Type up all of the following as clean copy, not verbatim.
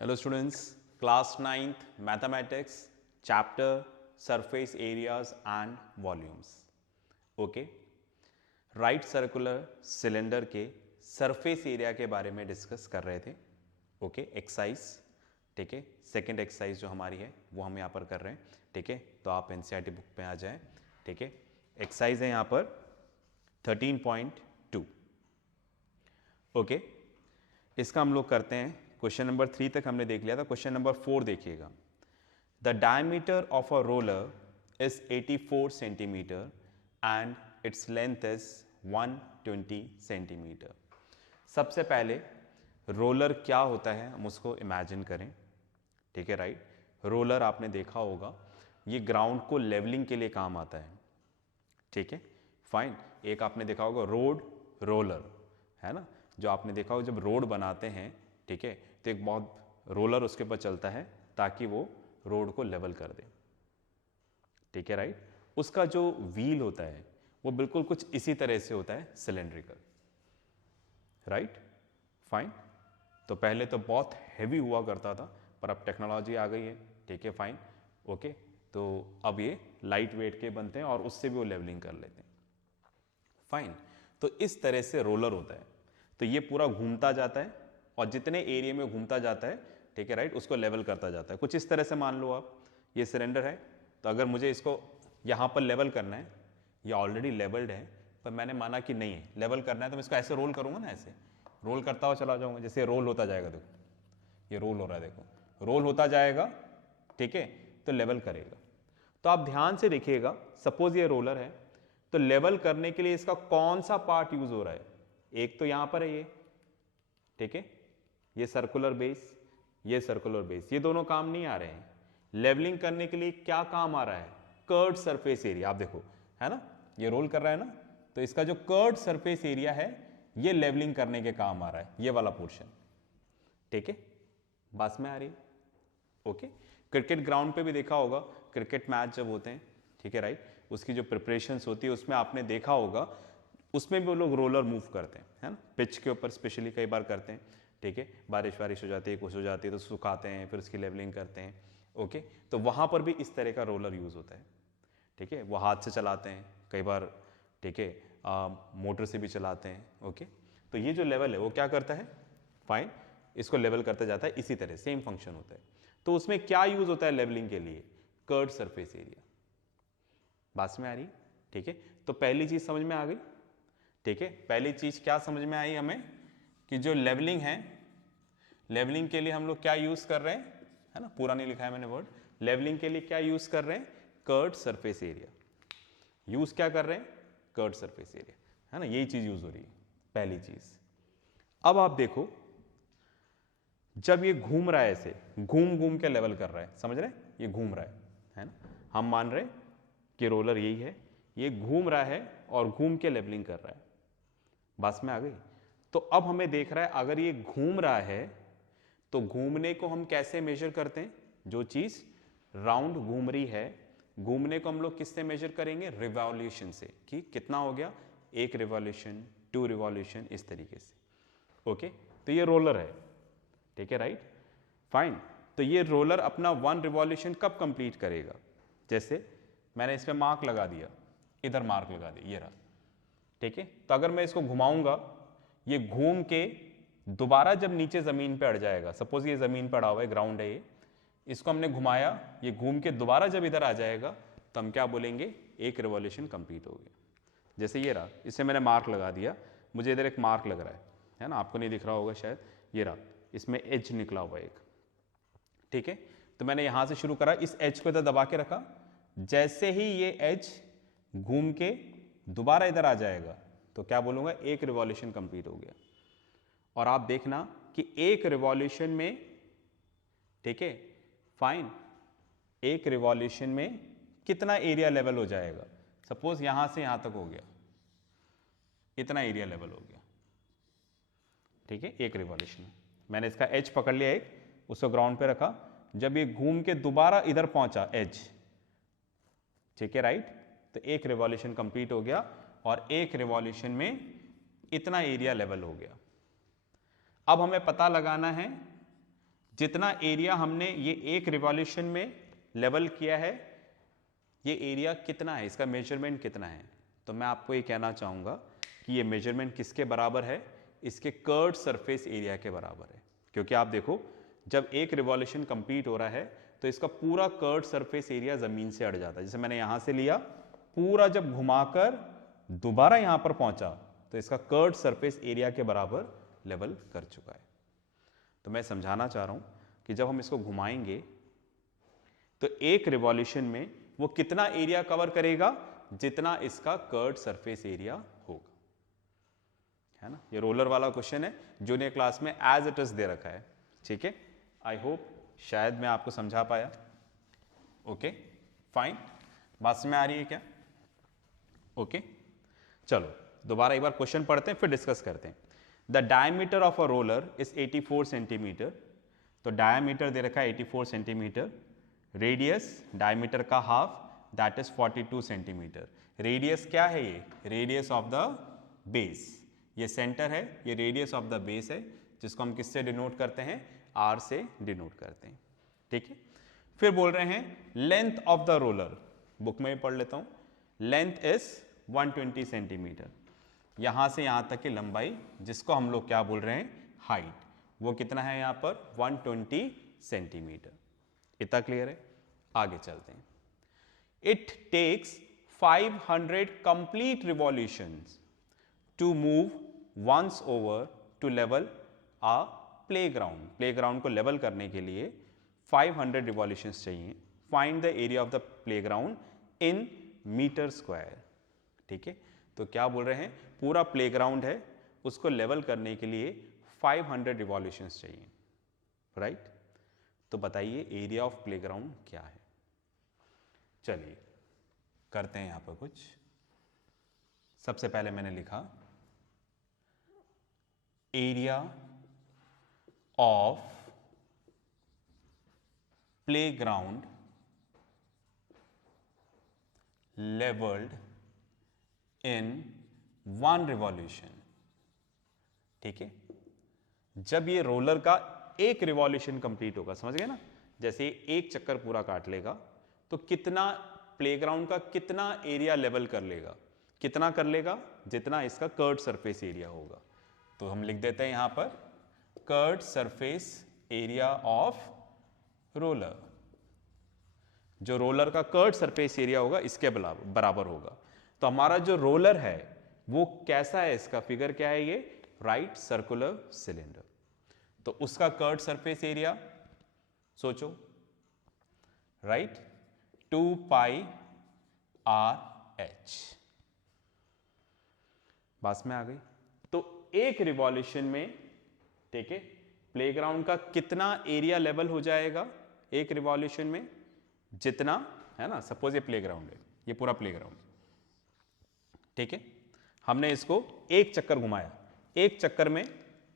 Hello students, class 9th mathematics chapter surface areas and volumes. Okay, right circular cylinder के surface area के बारे में discuss कर रहे थे. Okay, exercise. ठीक है, सेकेंड एक्सरसाइज जो हमारी है वो हम यहाँ पर कर रहे हैं. ठीक है, तो आप एनसीईआरटी बुक पे आ जाएं. ठीक है, एक्सरसाइज है यहाँ पर 13.2. ओके, इसका हम लोग करते हैं. क्वेश्चन नंबर 3 तक हमने देख लिया था. क्वेश्चन नंबर 4 देखिएगा. The diameter of a roller is 84 centimetre and its length is 120 centimetre. सबसे पहले रोलर क्या होता है हम उसको इमेजिन करें. ठीक है, राइट. रोलर आपने देखा होगा, ये ग्राउंड को लेवलिंग के लिए काम आता है. ठीक है, फाइन. एक आपने देखा होगा रोड रोलर, है ना, जो आपने देखा होगा जब रोड बनाते हैं. ठीक है, तो एक बहुत रोलर उसके ऊपर चलता है ताकि वो रोड को लेवल कर दे. ठीक है, राइट. उसका जो व्हील होता है वो बिल्कुल कुछ इसी तरह से होता है, सिलेंड्रिकल. Right, fine. तो पहले तो बहुत हैवी हुआ करता था, पर अब टेक्नोलॉजी आ गई है. ठीक है, फाइन. ओके, तो अब ये लाइट वेट के बनते हैं और उससे भी वो लेवलिंग कर लेते हैं. फाइन. तो इस तरह से रोलर होता है. तो ये पूरा घूमता जाता है और जितने एरिया में घूमता जाता है, ठीक है, राइट, उसको लेवल करता जाता है. कुछ इस तरह से मान लो आप, ये सिलेंडर है, तो अगर मुझे इसको यहाँ पर लेवल करना है, ये ऑलरेडी लेवल्ड है, पर मैंने माना कि नहीं है, लेवल करना है, तो मैं इसको ऐसे रोल करूँगा ना, ऐसे रोल करता हुआ चला जाऊँगा. जैसे रोल होता जाएगा, देखो ये रोल हो रहा है, देखो रोल होता जाएगा. ठीक है, तो लेवल करेगा. तो आप ध्यान से देखिएगा, सपोज ये रोलर है, तो लेवल करने के लिए इसका कौन सा पार्ट यूज हो रहा है. एक तो यहां पर है ये, ठीक है, ये सर्कुलर बेस, ये सर्कुलर बेस, ये दोनों काम नहीं आ रहे हैं. लेवलिंग करने के लिए क्या काम आ रहा है, कर्व्ड सरफेस एरिया. आप देखो, है ना, ये रोल कर रहा है ना, तो इसका जो कर्व्ड सरफेस एरिया है ये लेवलिंग करने के काम आ रहा है, ये वाला पोर्शन. ठीक है, बात में आ रही है. ओके, क्रिकेट ग्राउंड पे भी देखा होगा, क्रिकेट मैच जब होते हैं, ठीक है, राइट, उसकी जो प्रिपरेशंस होती है उसमें आपने देखा होगा, उसमें भी वो लोग रोलर मूव करते हैं, है ना, पिच के ऊपर स्पेशली कई बार करते हैं. ठीक है, बारिश वारिश हो जाती है, कुछ हो जाती है, तो सुखाते हैं, फिर उसकी लेवलिंग करते हैं. ओके, तो वहाँ पर भी इस तरह का रोलर यूज़ होता है. ठीक है, वो हाथ से चलाते हैं कई बार. ठीक है, मोटर से भी चलाते हैं. ओके, तो ये जो लेवल है वो क्या करता है, फाइन, इसको लेवल करता जाता है. इसी तरह सेम फंक्शन होता है. तो उसमें क्या यूज होता है लेवलिंग के लिए, कर्व्ड सरफेस एरिया. बात में आ रही. ठीक है, तो पहली चीज समझ में आ गई. ठीक है, पहली चीज क्या समझ में आई हमें, कि जो लेवलिंग है, लेवलिंग के लिए हम लोग क्या यूज कर रहे हैं, है ना, पूरा नहीं लिखा है मैंने वर्ड. लेवलिंग के लिए क्या यूज कर रहे हैं, कर्व्ड सरफेस एरिया. यूज क्या कर रहे हैं, कर्व्ड सरफेस एरिया, है ना, यही चीज यूज हो रही है, पहली चीज. अब आप देखो, जब ये घूम रहा है, ऐसे घूम घूम के लेवल कर रहा है, समझ रहे, ये घूम रहा है ना, हम मान रहे कि रोलर यही है, ये घूम रहा है और घूम के लेवलिंग कर रहा है. बात में आ गई. तो अब हमें देख रहा है, अगर ये घूम रहा है तो घूमने को हम कैसे मेजर करते हैं, जो चीज राउंड घूम रही है, घूमने को हम लोग किससे मेजर करेंगे, रिवॉल्यूशन से, कि कितना हो गया, एक रिवॉल्यूशन, 2 रिवॉल्यूशन, इस तरीके से. ओके, तो ये रोलर है. ठीक है, राइट, फाइन. तो ये रोलर अपना 1 रिवॉल्यूशन कब कंप्लीट करेगा, जैसे मैंने इस पे मार्क लगा दिया, इधर मार्क लगा दिया, ये रहा. ठीक है, तो अगर मैं इसको घुमाऊंगा, ये घूम के दोबारा जब नीचे जमीन पे अड़ जाएगा, सपोज ये जमीन पे अड़ा हुआ है, ग्राउंड है ये, इसको हमने घुमाया, ये घूम के दोबारा जब इधर आ जाएगा, तो हम क्या बोलेंगे, एक रिवॉल्यूशन कंप्लीट हो गया. जैसे ये रहा, इसे मैंने मार्क लगा दिया, मुझे इधर एक मार्क लग रहा है ना, आपको नहीं दिख रहा होगा शायद, ये रहा, इसमें एज निकला हुआ एक. ठीक है, तो मैंने यहां से शुरू करा, इस एज को इधर दबा के रखा, जैसे ही ये एज घूम के दोबारा इधर आ जाएगा, तो क्या बोलूंगा, एक रिवॉल्यूशन कंप्लीट हो गया. और आप देखना कि एक रिवॉल्यूशन में, ठीक है, फाइन, एक रिवॉल्यूशन में कितना एरिया लेवल हो जाएगा. सपोज यहां से यहां तक हो गया, इतना एरिया लेवल हो गया. ठीक है, एक रिवॉल्यूशन में मैंने इसका एज पकड़ लिया, एक उसको ग्राउंड पे रखा, जब ये घूम के दोबारा इधर पहुंचा एज, ठीक है, राइट, तो एक रिवॉल्यूशन कंप्लीट हो गया और एक रिवॉल्यूशन में इतना एरिया लेवल हो गया. अब हमें पता लगाना है जितना एरिया हमने ये एक रिवॉल्यूशन में लेवल किया है, ये एरिया कितना है, इसका मेजरमेंट कितना है। तो मैं आपको ये कहना चाहूँगा कि ये मेजरमेंट किसके बराबर है, इसके कर्व्ड सरफेस एरिया के बराबर है। क्योंकि आप देखो जब एक रिवॉल्यूशन कंप्लीट हो रहा है तो इसका पूरा कर्व्ड सरफेस एरिया ज़मीन से अड़ जाता है। जैसे मैंने यहाँ से लिया, पूरा जब घुमाकर दोबारा यहाँ पर पहुँचा तो इसका कर्व्ड सरफेस एरिया के बराबर लेवल कर चुका है। तो मैं समझाना चाह रहा हूँ कि जब हम इसको घुमाएंगे तो एक रिवॉल्यूशन में वो कितना एरिया कवर करेगा, जितना इसका कर्व्ड सरफेस एरिया होगा, है ना। ये रोलर वाला क्वेश्चन है, जूनियर क्लास में एज इट इज दे रखा है, ठीक है। आई होप शायद मैं आपको समझा पाया। ओके फाइन, बात में आ रही है क्या? ओके चलो दोबारा एक बार क्वेश्चन पढ़ते हैं फिर डिस्कस करते हैं। The diameter of a roller is 84 centimetre. तो डायमीटर दे रखा है 84 सेंटीमीटर, रेडियस डायमीटर का half that is 42 centimetre. Radius क्या है? ये रेडियस ऑफ द बेस, ये सेंटर है, ये रेडियस ऑफ द बेस है, जिसको हम किससे डिनोट करते हैं? आर से डिनोट करते हैं, ठीक है। फिर बोल रहे हैं length of the roller, book में भी पढ़ लेता हूं, लेंथ इज 120 सेंटीमीटर। यहां से यहां तक की लंबाई, जिसको हम लोग क्या बोल रहे हैं? हाइट, वो कितना है यहां पर? 120 सेंटीमीटर। इतना क्लियर है? आगे चलते हैं। It takes 500 complete revolutions to move once over to level a playground. Playground को लेवल करने के लिए 500 रिवॉल्यूशंस चाहिए। Find the area of the playground in metre square, ठीक है। तो क्या बोल रहे हैं? पूरा प्लेग्राउंड है, उसको लेवल करने के लिए 500 रिवॉल्यूशंस चाहिए, राइट। तो बताइए एरिया ऑफ प्लेग्राउंड क्या है? चलिए करते हैं यहां पर कुछ। सबसे पहले मैंने लिखा area of playground levelled in 1 revolution, ठीक है। जब ये रोलर का एक रिवॉल्यूशन कंप्लीट होगा, समझ गए ना, जैसे एक चक्कर पूरा काट लेगा तो कितना प्लेग्राउंड का कितना एरिया लेवल कर लेगा? कितना कर लेगा? जितना इसका कर्व्ड सरफेस एरिया होगा। तो हम लिख देते हैं यहां पर curved surface area of roller. जो रोलर का कर्व्ड सरफेस एरिया होगा इसके बराबर होगा। तो हमारा जो रोलर है वो कैसा है? इसका फिगर क्या है? ये राइट सर्कुलर सिलेंडर। तो उसका कर्व्ड सरफेस एरिया सोचो, राइट 2 पाई आर एच। बात में आ गई? तो एक रिवॉल्यूशन में, ठीक है, प्लेग्राउंड का कितना एरिया लेवल हो जाएगा एक रिवॉल्यूशन में? जितना, है ना, सपोज ये प्लेग्राउंड है, ये पूरा प्लेग्राउंड, ठीक है। हमने इसको एक चक्कर घुमाया, एक चक्कर में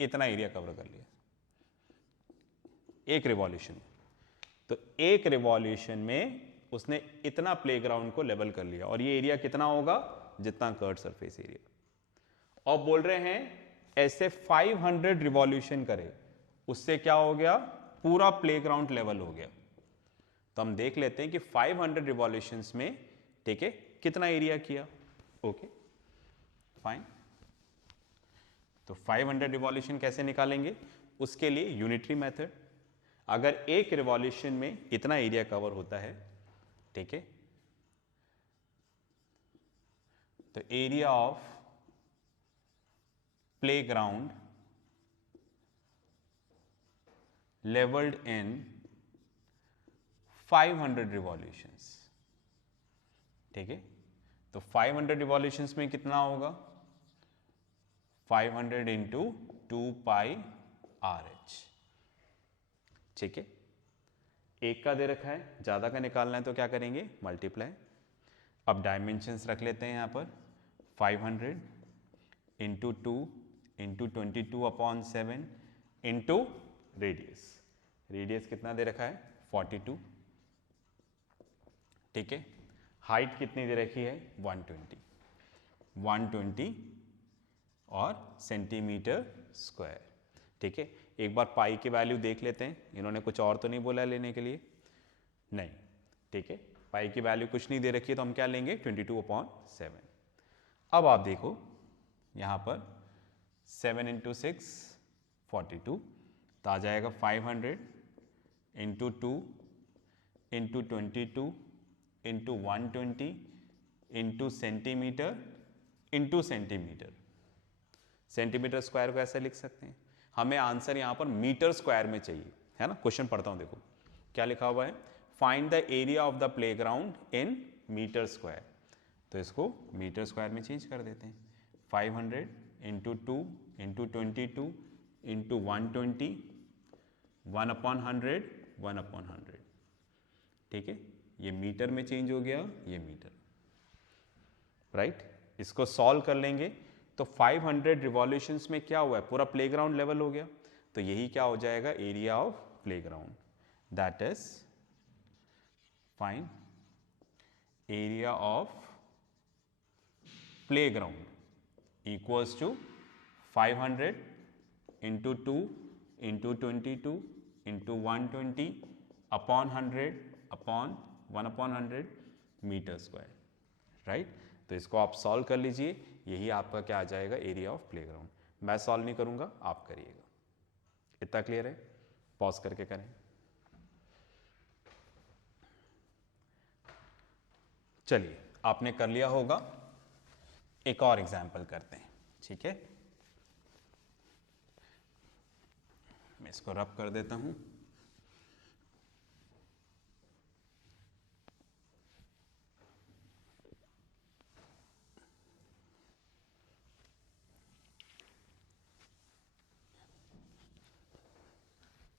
इतना एरिया कवर कर लिया एक रिवॉल्यूशन में। तो एक रिवॉल्यूशन में उसने इतना प्लेग्राउंड को लेवल कर लिया, और ये एरिया कितना होगा? जितना कर्व्ड सरफेस एरिया। और बोल रहे हैं ऐसे 500 रिवॉल्यूशन करे, उससे क्या हो गया? पूरा प्लेग्राउंड लेवल हो गया। तो हम देख लेते हैं कि 500 रिवॉल्यूशंस में, ठीक है, कितना एरिया किया। Okay fine. तो 500 रिवॉल्यूशन कैसे निकालेंगे? उसके लिए यूनिटरी मेथड। अगर एक रिवॉल्यूशन में इतना एरिया कवर होता है, ठीक है, तो area of playground levelled in 500 revolutions, ठीक है। तो 500 रिवॉल्यूशंस में कितना होगा? 500 इंटू 2 पाई आर एच, ठीक है। एक का दे रखा है, ज्यादा का निकालना है तो क्या करेंगे? मल्टीप्लाई। अब डायमेंशंस रख लेते हैं यहां पर, 500 into 2 into 22/7 into radius. Radius कितना दे रखा है? 42, ठीक है। हाइट कितनी दे रखी है? 120 और सेंटीमीटर स्क्वायर, ठीक है। एक बार पाई की वैल्यू देख लेते हैं, इन्होंने कुछ और तो नहीं बोला लेने के लिए, नहीं, ठीक है, पाई की वैल्यू कुछ नहीं दे रखी है तो हम क्या लेंगे 22/7। अब आप देखो यहाँ पर 7 × 6 42, तो आ जाएगा 500 × 2 × 22 × 120 × centimetre into centimetre, centimetre square को ऐसे लिख सकते हैं। हमें आंसर यहाँ पर मीटर स्क्वायर में चाहिए, है ना। क्वेश्चन पढ़ता हूँ, देखो क्या लिखा हुआ है, find the area of the playground in metre square. तो इसको मीटर स्क्वायर में चेंज कर देते हैं। 500 × 2 × 22 × 120 1/100 1/100, ठीक है, ये मीटर में चेंज हो गया, ये मीटर, राइट। इसको सॉल्व कर लेंगे तो 500 रिवॉल्यूशंस में क्या हुआ है, पूरा प्लेग्राउंड लेवल हो गया, तो यही क्या हो जाएगा, area of playground, that is find area of playground equals to 500 × 2 × 22 × 120 upon 100 upon 1/100 metre square, right. तो इसको आप सॉल्व कर लीजिए, यही आपका क्या आ जाएगा, एरिया ऑफ प्लेग्राउंड। मैं सॉल्व नहीं करूंगा, आप करिएगा। इतना क्लियर है, पॉज करके करें। चलिए, आपने कर लिया होगा, एक और एग्जाम्पल करते हैं, ठीक है। मैं इसको रब कर देता हूं।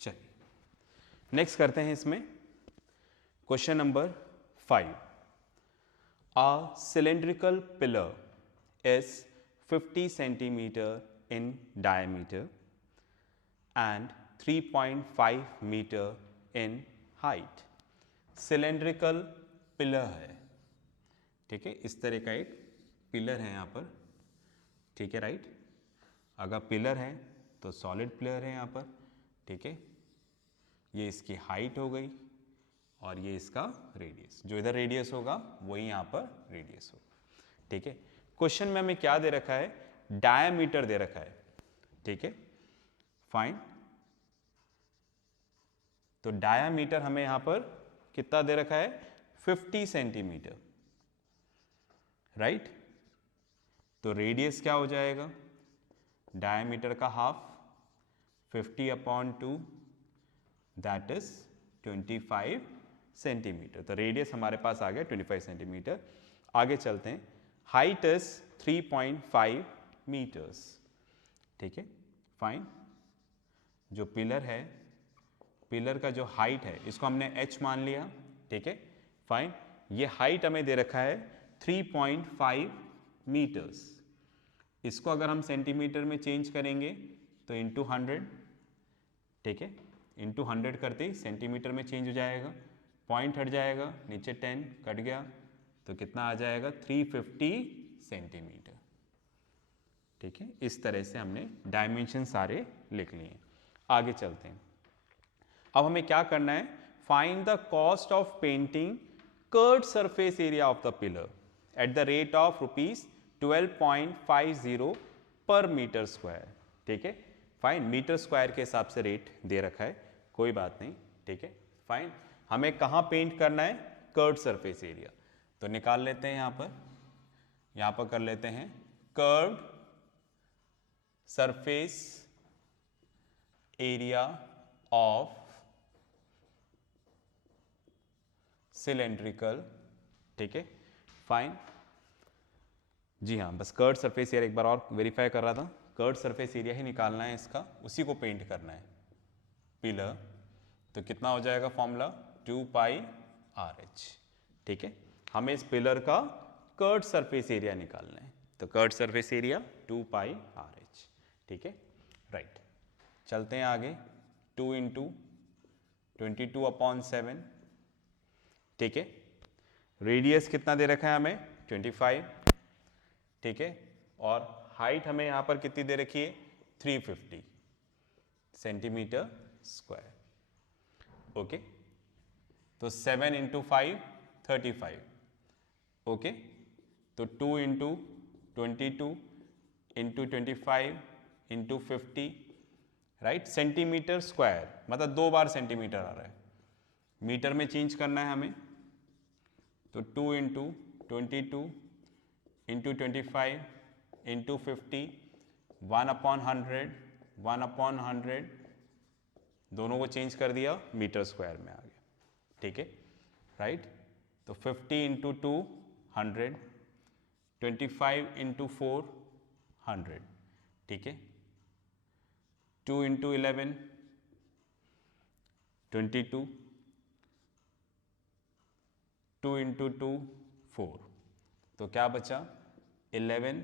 चलिए, नेक्स्ट करते हैं इसमें question number 5। A cylindrical pillar is 50 centimeter in diameter and 3.5 meter in height. Cylindrical pillar है, ठीक है, इस तरह का एक पिलर है यहाँ पर, ठीक है, राइट। अगर पिलर है तो सॉलिड पिलर है यहाँ पर, ठीक है, ये इसकी हाइट हो गई और ये इसका रेडियस, जो इधर रेडियस होगा वही यहाँ पर रेडियस होगा, ठीक है। क्वेश्चन में हमें क्या दे रखा है, डायमीटर दे रखा है, ठीक है, फाइन। तो डायमीटर हमें यहाँ पर कितना दे रखा है, 50 सेंटीमीटर, राइट। तो रेडियस क्या हो जाएगा, डायमीटर का हाफ 50/2 दैट इज 25 सेंटीमीटर। तो रेडियस हमारे पास आ गया 25 सेंटीमीटर। आगे चलते हैं, हाइट इज 3.5 मीटर्स, ठीक है, फाइन। जो पिलर है, पिलर का जो हाइट है इसको हमने h मान लिया, ठीक है, फाइन। ये हाइट हमें दे रखा है 3.5 मीटर्स। इसको अगर हम सेंटीमीटर में चेंज करेंगे तो इंटू 100, ठीक है, इंटू 100 करते ही सेंटीमीटर में चेंज हो जाएगा, पॉइंट हट जाएगा, नीचे 10 कट गया, तो कितना आ जाएगा 350 सेंटीमीटर, ठीक है। इस तरह से हमने डायमेंशन सारे लिख लिए। आगे चलते हैं, अब हमें क्या करना है, find the cost of painting curved surface area of the pillar at the rate of ₹12.50 per metre square, ठीक है, फाइन। मीटर स्क्वायर के हिसाब से रेट दे रखा है, कोई बात नहीं, ठीक है, फाइन। हमें कहाँ पेंट करना है, कर्व्ड सरफेस एरिया, तो निकाल लेते हैं यहाँ पर कर लेते हैं curved surface area of cylindrical, ठीक है, फाइन। जी हाँ, बस कर्व्ड सरफेस एरिया एक बार और वेरीफाई कर रहा था, कर्व्ड सरफेस एरिया ही निकालना है इसका, उसी को पेंट करना है पिलर। तो कितना हो जाएगा फॉर्मूला, 2πRh, ठीक है। हमें इस पिलर का कर्व्ड सरफेस एरिया निकालना है, तो कर्व्ड सरफेस एरिया 2πRh, ठीक है, राइट। चलते हैं आगे, 2 × 22/7, ठीक है। रेडियस कितना दे रखा है हमें, 25, ठीक है, और हाइट हमें यहाँ पर कितनी दे रखी है, 350 सेंटीमीटर स्क्वायर। ओके, तो 7 इंटू 5 35। ओके, तो 2 into 22 into 25 into 50, right, centimetre square, मतलब 2 बार सेंटीमीटर आ रहा है, मीटर में चेंज करना है हमें, तो 2 इंटू 22 इंटू 25 इंटू 50, 1/100, 1/100, दोनों को चेंज कर दिया, मीटर स्क्वायर में आ गया। ठीक है, राइट, तो 50 इंटू 2 100, 25 इंटू 4 100। ठीक है, 2 इंटू 11 22, 2 इंटू 2 4, तो क्या बचा 11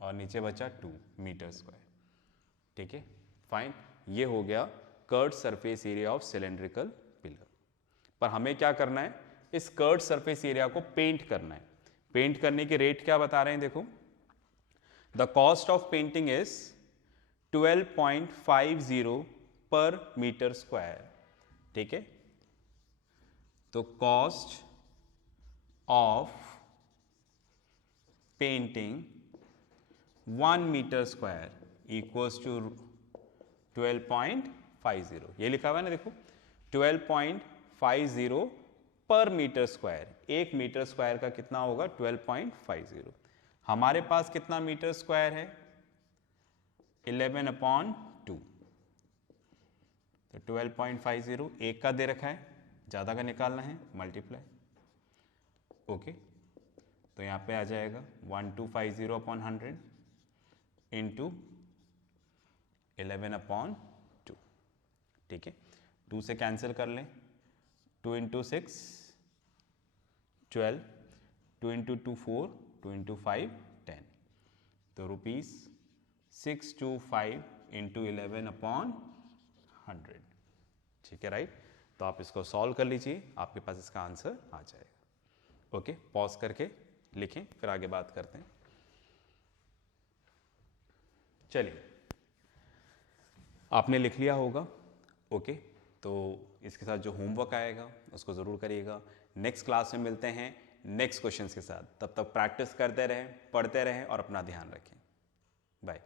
और नीचे बचा 2 मीटर स्क्वायर। ठीक है, फाइन, ये हो गया curved surface area of cylindrical pillar. पर हमें क्या करना है, इस कर्व्ड सरफेस एरिया को पेंट करना है। पेंट करने के रेट क्या बता रहे हैं, देखो, the cost of painting is 12.50 per metre square. ठीक है, तो cost of painting 1 metre square equals to 12.50, ये लिखा हुआ है ना, देखो 12.50 per metre square. 1 metre square का कितना होगा, 12.50। हमारे पास कितना मीटर स्क्वायर है, 11/2, तो 12.50 एक का दे रखा है, ज़्यादा का निकालना है, मल्टीप्लाई। ओके, तो यहाँ पे आ जाएगा 1250/100 इंटू 11/2। ठीक है, 2 से कैंसिल कर लें, 2 इंटू 6 12, 2 इंटू 2 4, 2 इंटू 5 10, तो ₹625 इंटू 11/100। ठीक है, राइट, तो आप इसको सॉल्व कर लीजिए, आपके पास इसका आंसर आ जाएगा। ओके, पॉज करके लिखें, फिर आगे बात करते हैं। चलिए, आपने लिख लिया होगा। ओके, तो इसके साथ जो होमवर्क आएगा उसको ज़रूर करिएगा। नेक्स्ट क्लास में मिलते हैं नेक्स्ट क्वेश्चंस के साथ। तब तक प्रैक्टिस करते रहें, पढ़ते रहें और अपना ध्यान रखें। बाय।